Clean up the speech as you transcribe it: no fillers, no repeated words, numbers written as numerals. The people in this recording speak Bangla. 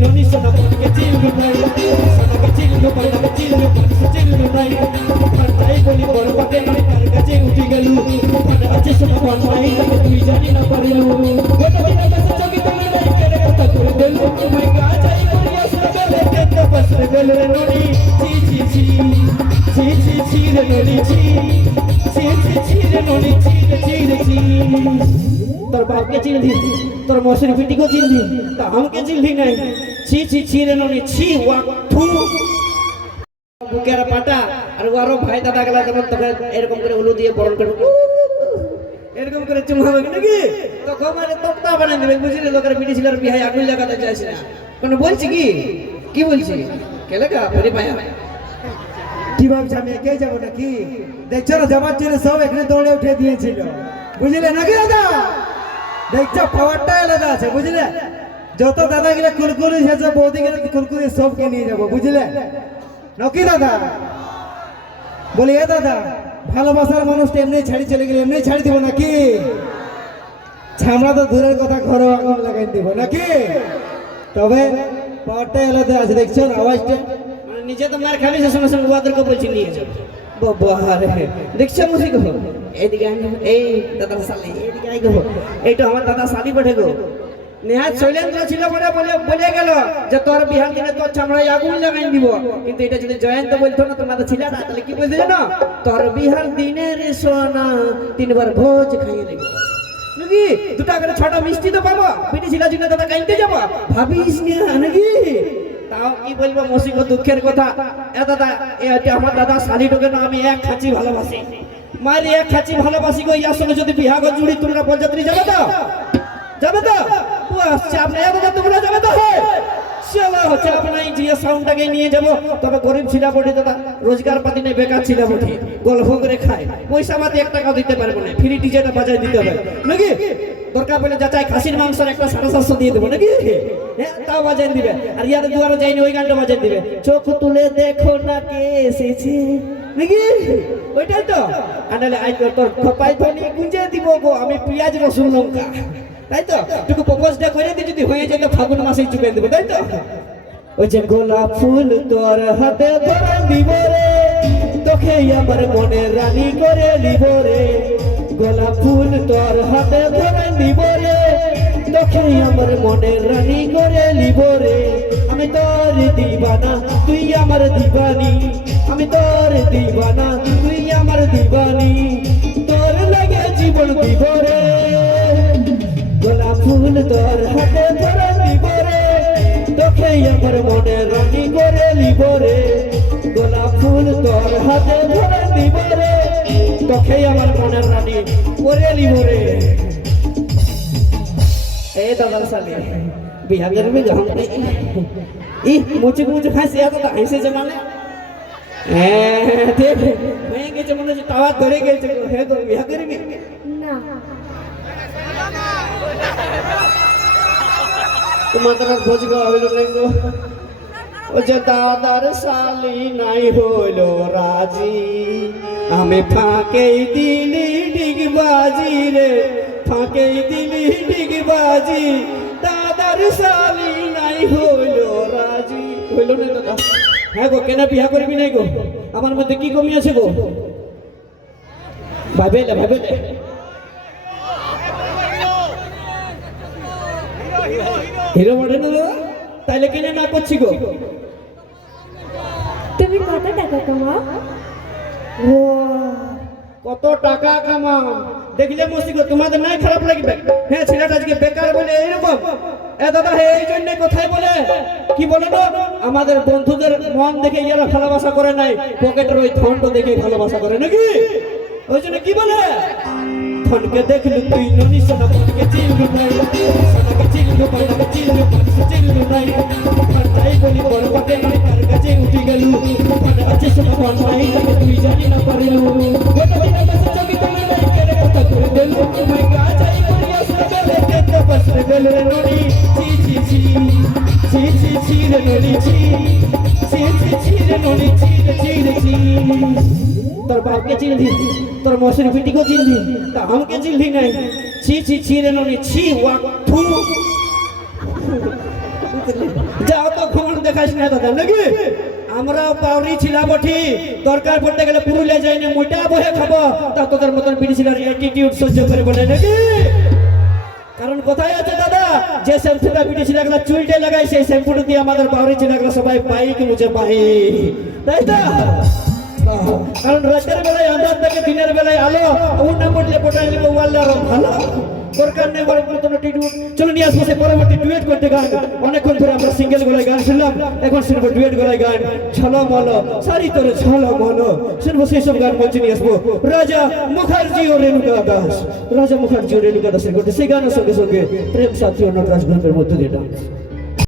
ননি সোনা পানকে চিল্লু নাই সোনাকে চিল্লু পানকে চিল্লু পানকে চিল্লু নাই পান্নাই বলি বড় পাকে নাই তার কাছে উঠে গেল পান্না আছে সোনা পান্নাই তাকে তুই জানি না পারিলু গোটা বিনা কাছে চকি তুমি নাই কেড়ে কথা করে দিল তুমি কাজাই করিয়া সবেলে কেতে বসরে গেল রে ননি ছি ছি ছি ছি ছি ছি রে ননি ছি ছি ছি ছি রে ননি ছি রে ছি রে ছি তোর বাপকে চিনলি তোর মশির পিটিকেও চিনলি তা আমাকে চিনলি নাই ছি ছি ছি রে ননি ছি ওয়া থু বুকের পাটা আর ওরও ভাই দাদা গেলা যখন তোকে এরকম করে উলু দিয়ে বরণ করে এরকম করে চুমাবে নাকি তো কমারে তক্তা বানিয়ে দেবে বুঝলি লোকের পিটি ছিলার বিহাই আগুন লাগাতে চাইছে না কোন বলছি কি বলছি কে লাগা ফেরি পায়া কি ভাবছি আমি একাই যাবো নাকি দেখছো না যাবার জন্য সব এখানে দৌড়ে উঠে দিয়েছিল বুঝলে নাকি দাদা দেখছো পাওয়ারটা আলাদা আছে বুঝলে যত দাদা গেলে কুরকুরি হয়েছে বৌদি গেলে কুরকুরি সবকে নিয়ে যাবো বুঝলে নাকি দাদা বলি এ দাদা ভালোবাসার মানুষটা এমনি ছাড়ি চলে গেলে এমনি ছাড়ি দিব নাকি ছামড়া তো দূরের কথা ঘরে আগুন লাগাই দিব নাকি তবে পাওয়ারটা আলাদা আছে দেখছো আওয়াজটা নিজে তো মার খাবি সঙ্গে সঙ্গে ওদেরকে বলছি নিয়ে যাও বাবারে দেখছো মুসিক এইদিকে এই দাদা শালি এইদিকে আই গো এইটা আমার দাদা শালি বটে গো নেহাত শৈলেন্দ্র ছিল বলে গেল যে তোর বিহার দিনে তোর চামড়ায় আগুন লাগাই দিব কিন্তু এটা যদি জয়ন্ত বলতো না তোমাদের ছিল না তাহলে কি বলতে জানো তোর বিহার দিনের সোনা তিনবার ভোজ খাইয়ে দেবো নাকি দুটা করে ছটা মিষ্টি তো পাবো পিটি ছিল জন্য দাদা কাইতে যাবো ভাবিস না নাকি তাও কি বলবো মসিক দুঃখের কথা এ দাদা এটা আমার দাদা শালিটোকে না আমি এক খাঁচি ভালোবাসি মায়ের এক খাঁচি ভালোবাসি গো ইয়ার সঙ্গে যদি বিহাগ জুড়ি তোমরা বরযাত্রী যাবে তো চাপ নেই দাদা তোমরা যাবে তো চলো চাপ নাই জিয়া সাউন্ডটাকে নিয়ে যাবো তবে গরিব ছিলা বটে দাদা রোজগার পাতি নেই বেকার ছিলা বটে গল্প করে খায় পয়সা পাতি 1 টাকাও দিতে পারবো না ফ্রি ডিজেটা বাজায় দিতে হবে নাকি দরকার পড়লে যা চাই খাসির মাংসের একটা 750 দিয়ে দেবো নাকি হ্যাঁ তাও বাজায় দিবে আর ইয়ার দুয়ারে যাইনি ওই গানটা বাজায় দিবে চোখ তুলে দেখো না কে এসেছে নাকি ওইটাই তো আনালে আই তোর খপাই ধনি গুঁজে দিব গো আমি পেঁয়াজ রসুন লঙ্কা তাই তো তুই প্রপোজটা করে দি যদি হয়ে যেত ফাগুন মাসেই চুকে দেবো তাই তো ওই যে গোলাপ ফুল তোর হাতে ধরা দিব রে তোকে আমার মনে রানী করে নিব রে গোলাপ ফুল তোর হাতে ধরা দিব রে তোকে আমার মনে রানী করে নিব রে আমি তোর দিবানা তুই আমার দিবানি আমি তোর দিবানা তুই আমার দিবানি তোর লাগে জীবন দিব রে গোলাপ ফুল তোর হাতে ধরা দিব রে তোকে আমার মনে রানী করে নিব রে গোলাপ ফুল তোর হাতে ধরা দিব রে তোকে আমার মনে রানী করে নিব রে এ দাদা শালি বিহাগের में हम ই মুচি খাইছে এত হাসে জমানে ঠিক হয়ে গেছে মনে হচ্ছে টাওয়ার ধরে গেছে হে গো বিহাগের না তোমাদের ভোজ গা হইল নাই গো ও যে দাদার শালি নাই হইল রাজি আমি ফাঁকেই দিলি ডিগবাজি রে ফাঁকেই দিলি ডিগবাজি দাদার শালি নাই হইল রাজি হইল না দাদা হ্যাঁ গো কেন বিয়া করবি নাই গো আমার মধ্যে কি কমি আছে গো ভাবেলে হিরো বটে না তাইলে কিনে না করছি গো তুমি কত টাকা কামাও ও কত টাকা কামাও দেখলে মসি গো তোমাদের নাই খারাপ লাগবে হ্যাঁ ছেলেটা আজকে বেকার বলে এইরকম এ দাদা হে এই জন্য কোথায় বলে কি বলে না আমাদের বন্ধুদের মন দেখে এরা ভালোবাসা করে নাই পকেটের ওই ধনটা দেখে ভালোবাসা করে নাকি ওই জন্য কি বলে ধনকে দেখলু তুই ননি সোনা ধনকে চিনলু নাই সোনাকে চিনলু পাইনাকে চিনলু পাইনাকে চিনলু নাই তাই বলি বড় পাকে নাই তার কাছে উঠে গেল মানে আছে সোনা ধন নাই তাকে তুই জানি না পারিলু গোটা বিনা কাছে চকি তুমি নাই কেড়ে কথা করে দিল তুমি কাজাই করিয়া সবেলে কেতে বসরে গেল রে ননি ছি ছি ছি ছি ছি ছি রে ননি ছি ছি ছি ছি রে ননি ছি রে ছি রে ছি তোর বাপকে চিনলি তোর মশির পিটিকেও চিনলি তা আমাকে চিনলি নাই ছি ছি ছি রে ননি ছি ওয়া থু যা অত ঘুমন দেখাস না দাদা নাকি আমরাও পাউরি ছিলাম বটি দরকার পড়তে গেলে পুরুলিয়া যাইনি মোটা বহে খাবো তা তোদের মতন বিড়ি ছিলার অ্যাটিটিউড সহ্য করে বলে নাকি কারণ কোথায় আছে দাদা যে শ্যাম্পুটা বিড়ি ছিলাগুলা চুলটে লাগাই সেই শ্যাম্পুটা দিয়ে আমাদের পাউরি ছিলাগুলা সবাই বাইক মুছে পাই তাই তো কারণ রাতের বেলায় আন্ধার থেকে দিনের বেলায় আলো ওর না পড়লে পটাই নেবো ওয়াল্লার ভালো দরকার নেই বড় নতুন টিউট চলো নিয়ে আসবো সে পরবর্তী ডুয়েট করতে গান অনেকক্ষণ ধরে আমরা সিঙ্গেল গলায় গান শুনলাম এখন শুনবো ডুয়েট গলায় গান ছলো মলো সারি তোরে ছলো মলো শুনবো সেই সব গান মঞ্চে নিয়ে আসবো রাজা মুখার্জি ও রেণুকা দাস রাজা মুখার্জি ও রেণুকা দাসের করতে সেই গানের সঙ্গে সঙ্গে প্রেম সাথী ও নটরাজ গ্রুপের মধ্যে দিয়ে ডান্স